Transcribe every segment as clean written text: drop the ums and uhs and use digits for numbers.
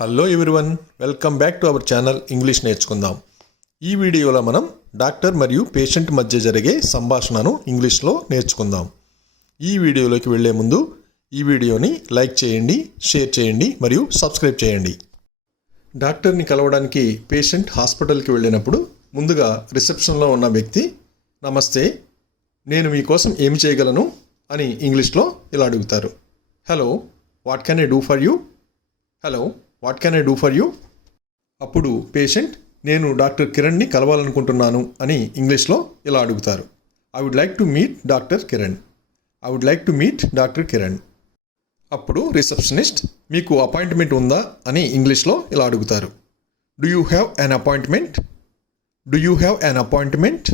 Hello everyone, welcome back to our channel English నేర్చుకుందాం. ఈ వీడియోలో మనం డాక్టర్ మరియు పేషెంట్ మధ్య జరిగే సంభాషణను ఇంగ్లీష్లో నేర్చుకుందాం. ఈ వీడియోలోకి వెళ్లే ముందు ఈ వీడియోని లైక్ చేయండి, షేర్ చేయండి మరియు సబ్స్క్రైబ్ చేయండి. డాక్టర్ని కలవడానికి పేషెంట్ హాస్పిటల్కి వెళ్ళినప్పుడు ముందుగా రిసెప్షన్లో ఉన్న వ్యక్తి, నమస్తే, నేను మీకోసం ఏమి చేయగలను అని ఇంగ్లీష్లో ఇలా అడుగుతారు. Hello, what can I do for you? Hello, what can I do for you? అప్పుడు పేషెంట్, నేను డాక్టర్ కిరణ్ని కలవాలనుకుంటున్నాను అని ఇంగ్లీష్లో ఇలా అడుగుతారు. I would like to meet doctor Kiran. I would like to meet doctor Kiran. అప్పుడు రిసెప్షనిస్ట్, మీకు అపాయింట్మెంట్ ఉందా అని ఇంగ్లీష్లో ఇలా అడుగుతారు. Do you have an appointment? Do you have an appointment?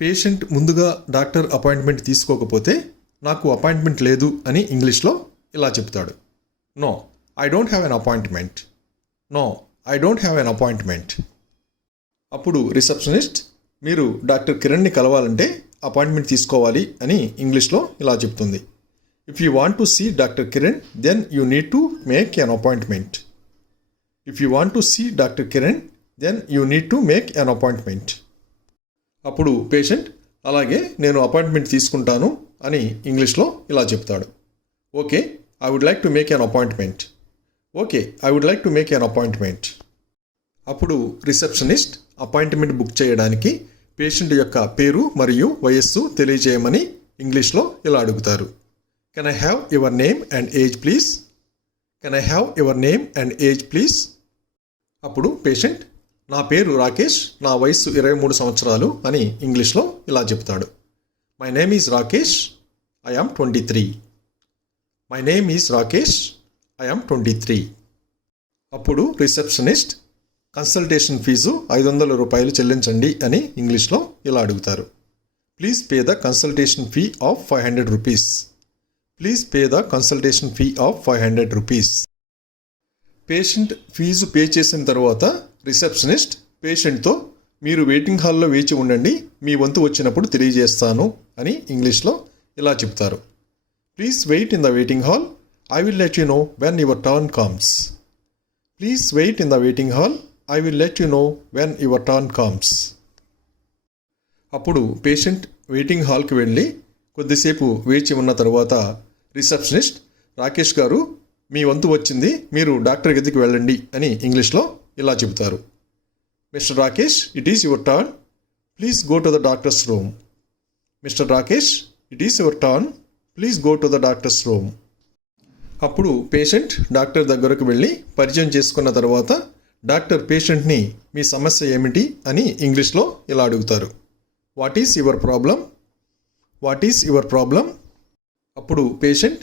Patient ముందుగా డాక్టర్ అపాయింట్మెంట్ తీసుకోకపోతే నాకు అపాయింట్మెంట్ లేదు అని ఇంగ్లీష్లో ఇలా చెప్తాడు. No, I don't have an appointment. No, I don't have an appointment. అప్పుడు రిసెప్షనిస్ట్, మీరు డాక్టర్ కిరణ్ని కలవాలంటే అపాయింట్మెంట్ తీసుకోవాలి అని ఇంగ్లీష్లో ఇలా చెప్తుంది. If you want to see doctor Kiran then you need to make an appointment. If you want to see doctor Kiran then you need to make an appointment. అప్పుడు పేషెంట్, అలాగే నేను అపాయింట్మెంట్ తీసుకుంటాను అని ఇంగ్లీష్లో ఇలా చెప్తాడు. Okay, I would like to make an appointment. Okay, I would like to make an appointment. అప్పుడు receptionist appointment book చేయడానికి పేషెంట్ యొక్క పేరు మరియు వయస్సు తెలియజేయమని ఇంగ్లీష్లో ఇలా అడుగుతారు. Can I have your name and age please? Can I have your name and age please? అప్పుడు పేషెంట్, నా పేరు రాకేష్, నా వయస్సు 23 సంవత్సరాలు అని ఇంగ్లీష్లో ఇలా చెప్తాడు. My name is Rakesh, I am 23. My name is Rakesh, I am 23. అప్పుడు రిసెప్షనిస్ట్, కన్సల్టేషన్ ఫీజు 500 రూపాయలు చెల్లించండి అని ఇంగ్లీష్లో ఇలా అడుగుతారు. Please pay the consultation fee of 500 rupees. Please pay the consultation fee of 500 rupees. Patient fees pay చేసిన తర్వాత రిసెప్షనిస్ట్ పేషెంట్తో, మీరు వెయిటింగ్ హాల్లో వేచి ఉండండి, మీ వంతు వచ్చినప్పుడు తెలియజేస్తాను అని ఇంగ్లీష్లో ఇలా చెప్తారు. Please wait in the waiting hall. I will let you know when your turn comes. Please wait in the waiting hall. I will let you know when your turn comes. అప్పుడు పేషెంట్ వెయిటింగ్ హాల్కి వెళ్ళి కొద్దిసేపు వేచి ఉన్న తర్వాత receptionist, Rakesh గారు, మీ వంతు వచ్చింది, మీరు డాక్టర్ గదికి వెళ్ళండి అని ఇంగ్లీష్లో ఇలా చెబుతారు. Mister Rakesh, it is your turn. Please go to the doctors room. Mister Rakesh, it is your turn. Please go to the doctors room. అప్పుడు పేషెంట్ డాక్టర్ దగ్గరకు వెళ్ళి పరిచయం చేసుకున్న తర్వాత డాక్టర్ పేషెంట్ని, మీ సమస్య ఏమిటి అని ఇంగ్లీష్లో ఇలా అడుగుతారు. What is your problem? What is your problem? అప్పుడు పేషెంట్,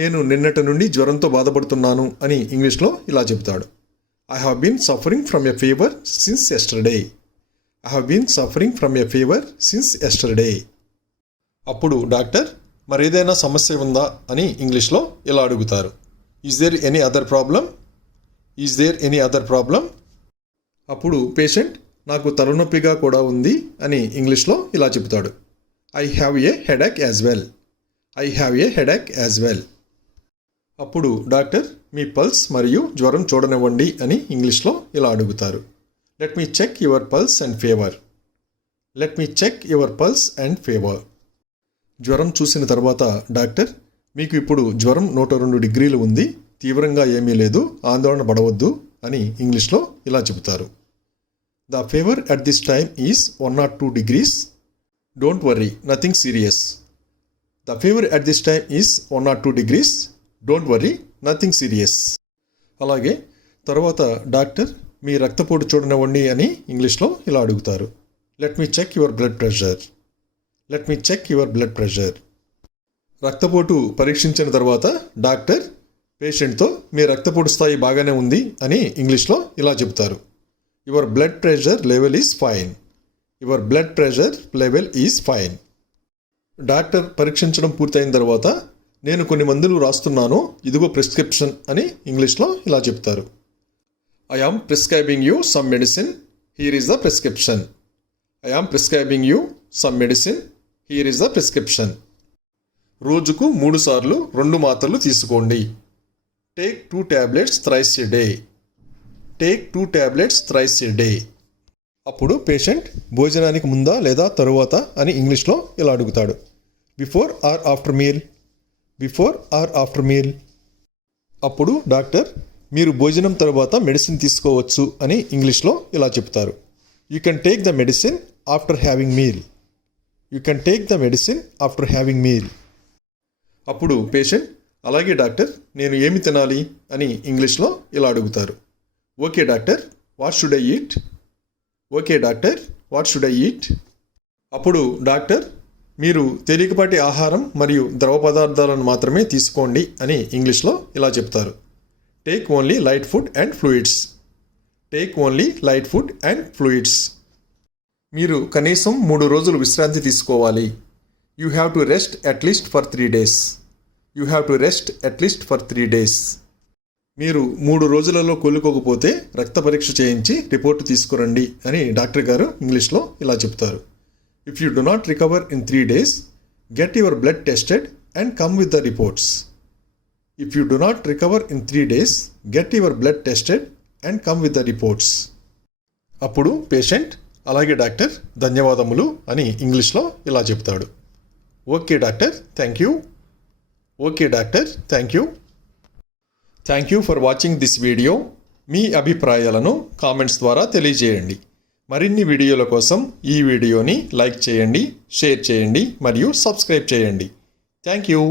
నేను నిన్నటి నుండి జ్వరంతో బాధపడుతున్నాను అని ఇంగ్లీష్లో ఇలా చెప్తాడు. I have been suffering from a fever since yesterday. I have been suffering from a fever since yesterday. అప్పుడు డాక్టర్, మరేదైనా సమస్య ఉందా అని ఇంగ్లీష్లో ఇలా అడుగుతారు. Is there any other problem? Is there any other problem? అప్పుడు పేషెంట్, నాకు తలనొప్పిగా కూడా ఉంది అని ఇంగ్లీష్లో ఇలా చెబుతాడు. I have a headache as well. I have a headache as well. అప్పుడు డాక్టర్, మీ పల్స్ మరియు జ్వరం చూడనివ్వండి అని ఇంగ్లీష్లో ఇలా అడుగుతారు. Let me check your pulse and fever. Let me check your pulse and fever. జ్వరం చూసిన తర్వాత డాక్టర్, మీకు ఇప్పుడు జ్వరం 102 డిగ్రీలు ఉంది, తీవ్రంగా ఏమీ లేదు, ఆందోళన పడవద్దు అని ఇంగ్లీష్లో ఇలా చెబుతారు. The fever at this time is 102 degrees. Don't worry, nothing serious. The fever at this time is 102 degrees. Don't worry, nothing serious. అలాగే తర్వాత డాక్టర్, మీ రక్తపోటు చూడనివ్వండి అని ఇంగ్లీష్లో ఇలా అడుగుతారు. Let me check your blood pressure. Let me check your blood pressure. రక్తపోటు పరీక్షించిన తర్వాత డాక్టర్ పేషెంట్తో, మీ రక్తపోటు స్థాయి బాగానే ఉంది అని ఇంగ్లీష్లో ఇలా చెబుతారు. Your blood pressure level is fine. Your blood pressure level is fine. Doctor పరీక్షించడం పూర్తయిన తర్వాత, నేను కొన్ని మందులు రాస్తున్నాను, ఇదిగో ప్రిస్క్రిప్షన్ అని ఇంగ్లీష్లో ఇలా చెప్తారు. I am prescribing you some medicine. Here is the prescription. I am prescribing you some medicine. Here is the prescription. రోజుకు 3 సార్లు 2 మాత్రలు తీసుకోండి. Take 2 tablets thrice a day. Take 2 tablets thrice a day. అప్పుడు patient భోజనానికి ముందా లేదా తరువాత అని ఇంగ్లీష్లో ఇలా అడుగుతాడు. Before or after meal? Before or after meal. అప్పుడు డాక్టర్ మీరు భోజనం తర్వాత మెడిసిన్ తీసుకోవచ్చు అని ఇంగ్లీష్లో ఇలా చెప్తారు. You can take the medicine after having meal. You can take the medicine after having meal. అప్పుడు పేషెంట్ అలాగే డాక్టర్ నేను ఏమి తినాలి అని ఇంగ్లీష్లో ఇలా అడుగుతారు. Okay doctor what should I eat? Okay doctor what should I eat? అప్పుడు డాక్టర్ మీరు తేలికపాటి ఆహారం మరియు ద్రవ పదార్థాలను మాత్రమే తీసుకోండి అని ఇంగ్లీష్లో ఇలా చెప్తారు. Take only light food and fluids. Take only light food and fluids. మీరు కనీసం 3 రోజులు విశ్రాంతి తీసుకోవాలి. You have to rest at least for 3 days. You have to rest at least for 3 days. మీరు 3 రోజులలో కోలుకోకపోతే రక్త పరీక్ష చేయించి రిపోర్టు తీసుకురండి అని డాక్టర్ గారు ఇంగ్లీష్లో ఇలా చెప్తారు. If you do not recover in 3 days, get your blood tested and come with the reports. If you do not recover in 3 days, get your blood tested and come with the reports. అప్పుడు patient అలాగే doctor ధన్యవాదములు అని ఇంగ్లీష్లో ఇలా చెప్తాడు. Okay doctor thank you. Okay doctor thank you. Thank you for watching this video. మీ అభిప్రాయాలను comments ద్వారా తెలియజేయండి. మరిన్ని వీడియోల కోసం ఈ వీడియోని లైక్ చేయండి, షేర్ చేయండి మరియు సబ్స్క్రైబ్ చేయండి. Thank you.